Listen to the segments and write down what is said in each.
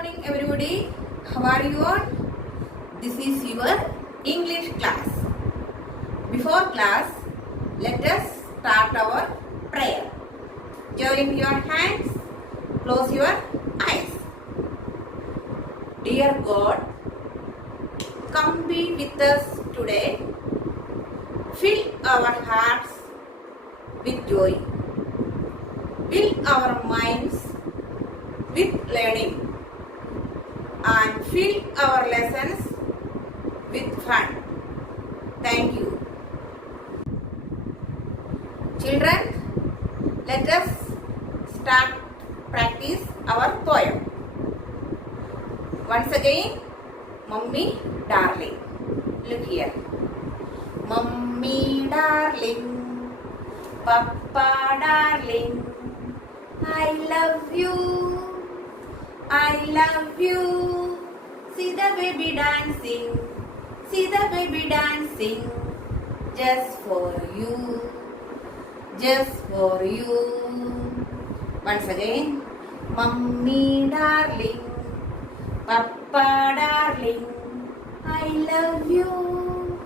morning everybody. How are you all? This is your English class. Before class, let us start our prayer. Join your hands, close your eyes. Dear God, come be with us today. Fill our hearts with joy. Fill our minds with learning and fill our lessons with fun. Thank you. Children, let us start practice our poem. Once again, Mummy darling. Look here. Mummy darling, Papa darling, I love you. I love you. See the baby dancing. See the baby dancing. Just for you. Just for you. Once again. Mummy darling. Papa darling. I love you.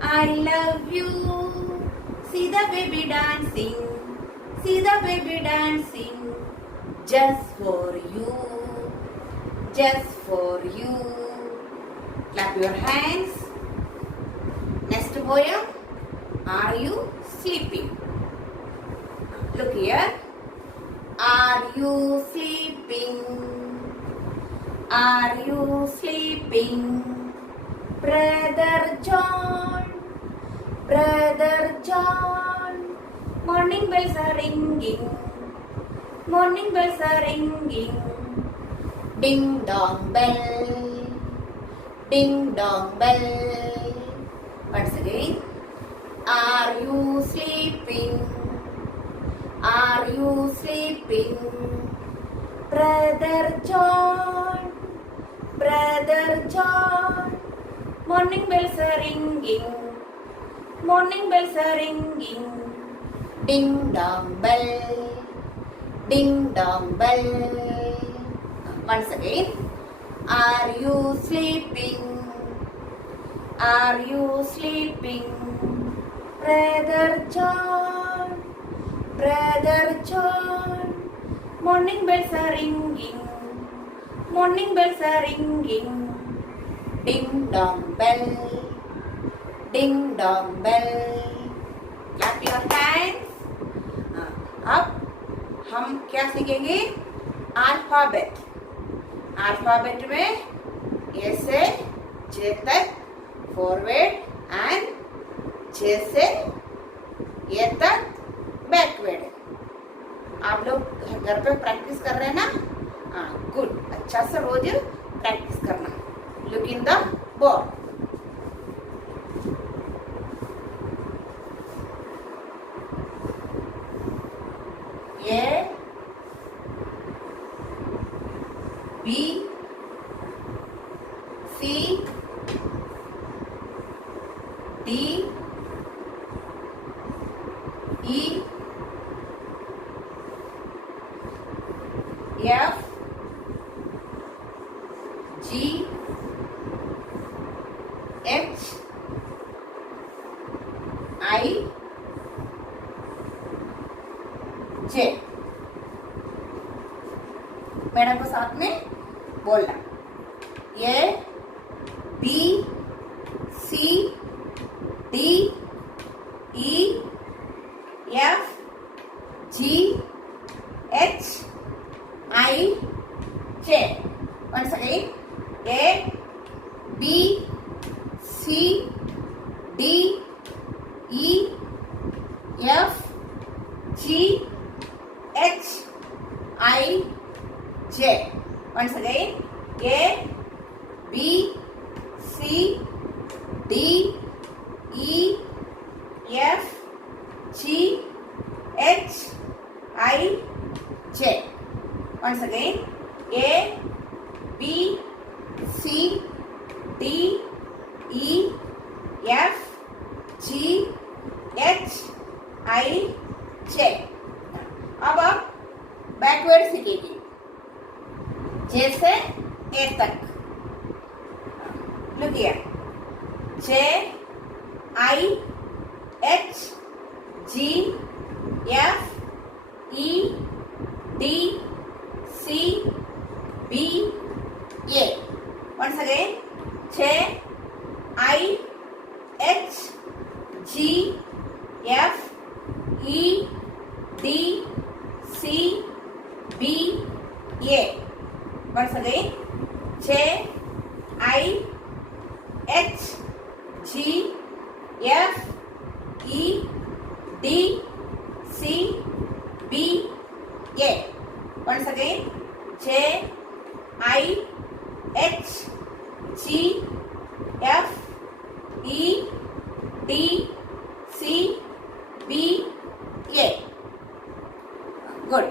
I love you. See the baby dancing. See the baby dancing. Just for you. Just for you. Clap your hands. Next poem. Are you sleeping? Look here. Are you sleeping? Are you sleeping? Brother John. Brother John. Morning bells are ringing. Morning bells are ringing. Ding dong bell. Ding dong bell. Once again. Are you sleeping? Are you sleeping? Brother John. Brother John. Morning bells are ringing. Morning bells are ringing. Ding dong bell. Ding dong bell. Once again. Are you sleeping? Are you sleeping? Brother John. Brother John. Morning bells are ringing. Morning bells are ringing. Ding dong bell. Ding dong bell. Clap your hands. अब हम क्या सीखेंगे? Alphabet. Alphabet में ए से जे तक forward and जे से ए तक backward. आप लोग घर पे प्रैक्टिस कर रहे हैं ना? हाँ, गुड. अच्छा से रोज प्रैक्टिस करना. Look in the board. A B C D E F G H I J. Madam को साथ में बोलना. A B C D E F G H I J. Once again. A B C D E F G H I J. Once again. A B C D E F G H I J. Once again. A B C D E F G H I J. अब आप backward सीखेंगे. जे से ए तक. Look here. J I H G F E D C B A. Once again. J I H G F E D C B A. Once again. J I H G F E D C B A. Once again. J I H G F E D C B A. Good.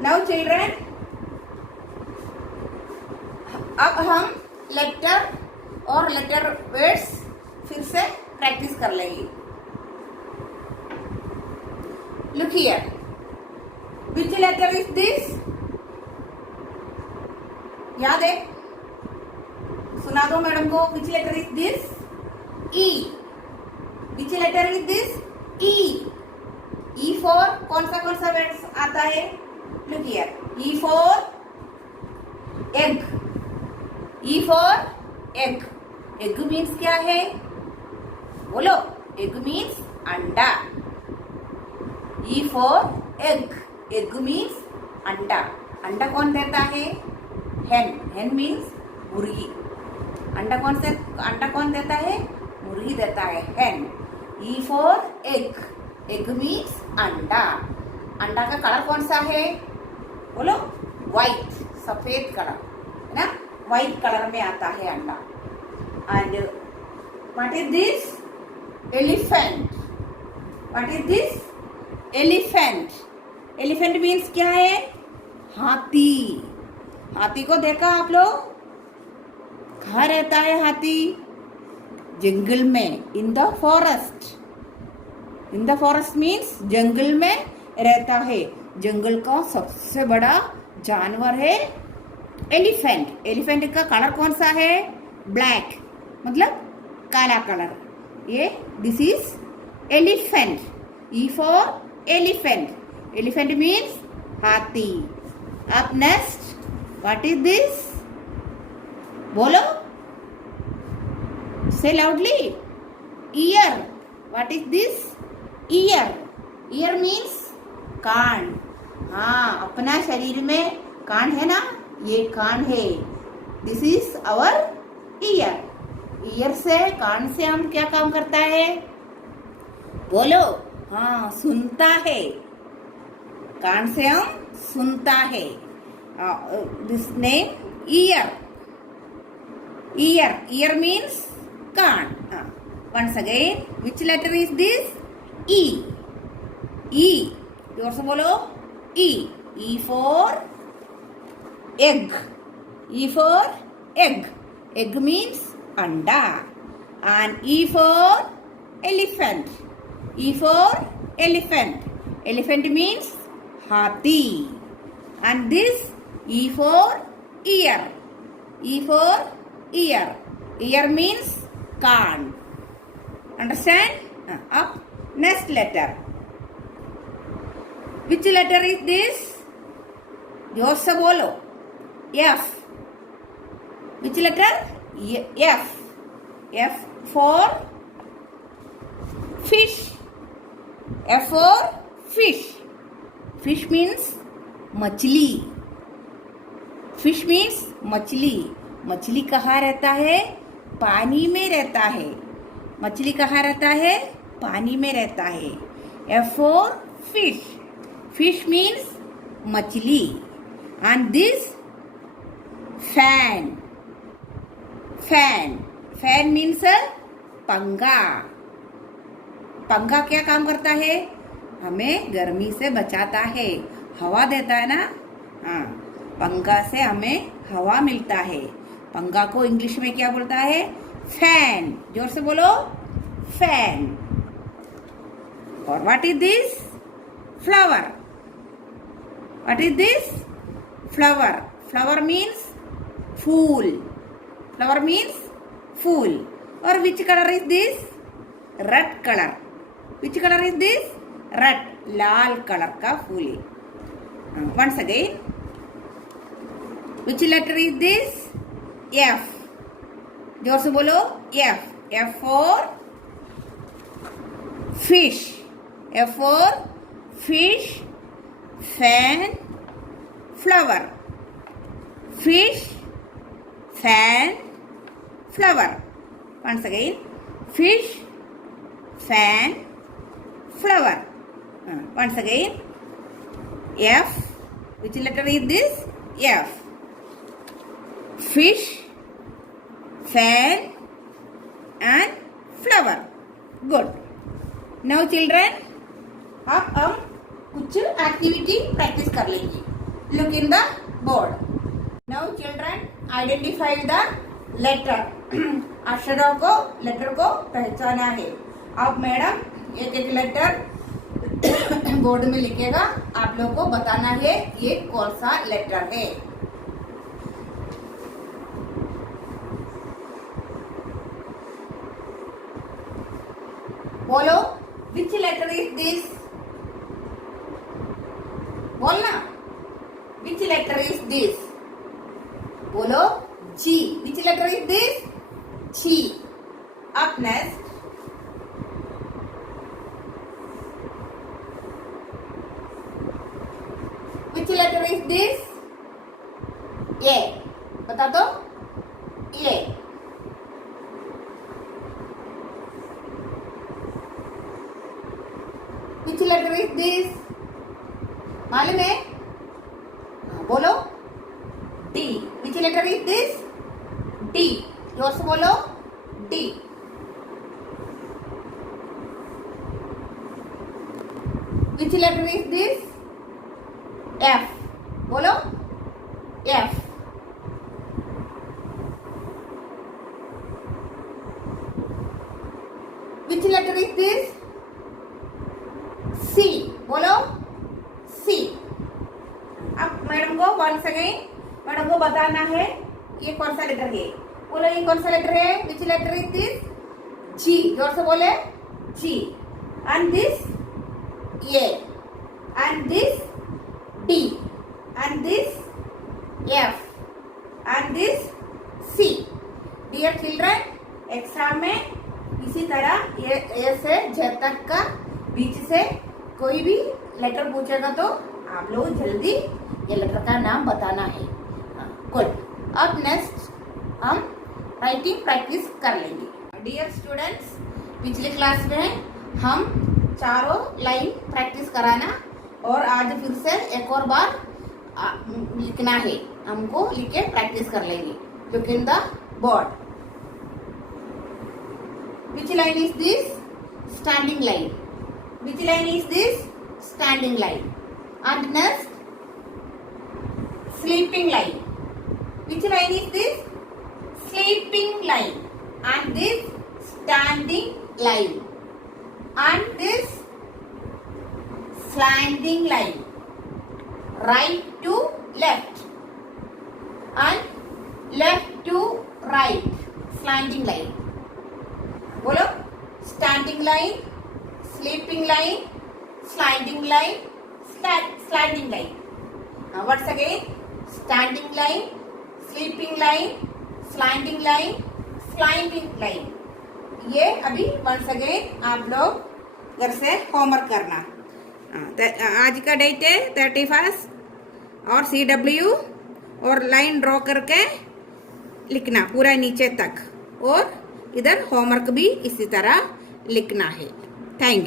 Now children, अब हम letter और letter words फिर से practice कर लेंगे. Look here. Which letter is this? याद है? सुना दो मैडम को. Which letter is this? E. Which letter is this? E. E for कौन सा वर्ड्स आता है? Look here. E for egg. E for egg. Egg means क्या है? बोलो. Egg means अंडा. E for egg. Egg means अंडा. अंडा कौन देता है? Hen. Hen means मुर्गी. अंडा कौन देता है? मुर्गी देता है. Hen. E for egg. Egg means अंडा. अंडा का कलर कौन सा है? बोलो. White. सफेद कलर है ना. व्हाइट कलर में आता है अंडा. And what is this? Elephant. What is this? Elephant. Elephant means क्या है? हाथी. हाथी को देखा आप लोग? कहाँ रहता है हाथी? जंगल में. In the forest. In the forest means जंगल में रहता है. जंगल का सबसे बड़ा जानवर है एलिफेंट. एलिफेंट का कलर कौन सा है? ब्लैक. मतलब काला कलर. ये this is elephant. E for elephant. Elephant means हाथी. अब नेक्स्ट. What is this? बोलो. Say loudly. Ear. What is this? Ear. Ear means कान. हाँ, अपना शरीर में कान है ना. ये कान है. This is our ear. Ear से, कान से हम क्या काम करता है? बोलो. हाँ, सुनता है. कान से हम सुनता है. This name ear. Ear. Ear means कान. Once again. Which letter is this? E. E. जोर से बोलो. E. E for egg. E for egg. Egg means anda. And E for elephant. E for elephant. Elephant means hathi. And this E for ear. E for ear. Ear means कान. Understand? Up. Next letter. Which letter is this? जोर से बोलो. F. Which letter? F. F for fish. F for fish. Fish means मछली. Fish means मछली. मछली कहाँ रहता है? पानी में रहता है. मछली कहाँ रहता है? पानी में रहता है. F for fish. Fish means मछली. And this fan. Fan. Fan means पंखा. पंखा क्या काम करता है? हमें गर्मी से बचाता है. हवा देता है ना. हाँ, पंखा से हमें हवा मिलता है. पंखा को इंग्लिश में क्या बोलता है? फैन. जोर से बोलो. फैन. और what is this? Flower. What is this? Flower. Flower means फूल. Flower means फूल. और which color is this? Red color. Which color is this? Red. Lal colour का फूल है. Once again. Which letter is this? F. जोर से बोलो. F. F for fish. F for fish. Fan. Flower. Fish. Fan. Flower. Once again. Fish. Fan. Flower. Once again. F. Which letter is this? F. Fish. Fan. And flower. Good. Now children, अब हम कुछ activity practice कर लेंगे. Look in the board. Now children, identify the letter. अक्षरों को, letter को पहचाना है. अब मैडम एक एक लेटर बोर्ड में लिखेगा. आप लोगों को बताना है ये कौन सा लेटर है. बोलो, which letter is this? बोलना. Which letter is this? बोलो, G. Which letter is this? G. Up next. Which letter is this? A. बता दो. A. Which letter is this? मालूम है? बोलो. D. Which letter is this? D. जोर से बोलो. D. Which letter is this? F. बोलो. F. Which letter is this? C. बोलो. C. अब मैडम को once again मैडम को बताना है ये कौन सा लेटर है. बोलो ये कौन सा लेटर है. Which letter is this? G. जोर से बोले. G. And this A. And this D. And this F. And this C. Dear children, exam में इसी तरह ये A से Z तक का बीच से कोई भी लेटर पूछेगा तो आप लोग जल्दी ये लेटर का नाम बताना है. गुड. अब नेक्स्ट हम राइटिंग प्रैक्टिस कर लेंगे. डियर स्टूडेंट्स, पिछले क्लास में हम चारों लाइन प्रैक्टिस कराना और आज फिर से एक और बार लिखना है. हमको लिख के प्रैक्टिस कर लेंगे. Look in the board. Which line is this? Standing line. Which line is this? Standing line. And next, sleeping line. Which line is this? Sleeping line. And this standing line. And this slanting line. Right to left. And left to right. Slanting line. बोलो. Standing line. Sleeping line, slanting line, slanting line. Now once again, standing line, sleeping line, slanting line, slanting line. ये अभी once again आप लोग घर से homework करना. आज का डेट है 31 और CW और लाइन ड्रॉ करके लिखना पूरा नीचे तक और इधर होमवर्क भी इसी तरह लिखना है. Thank you.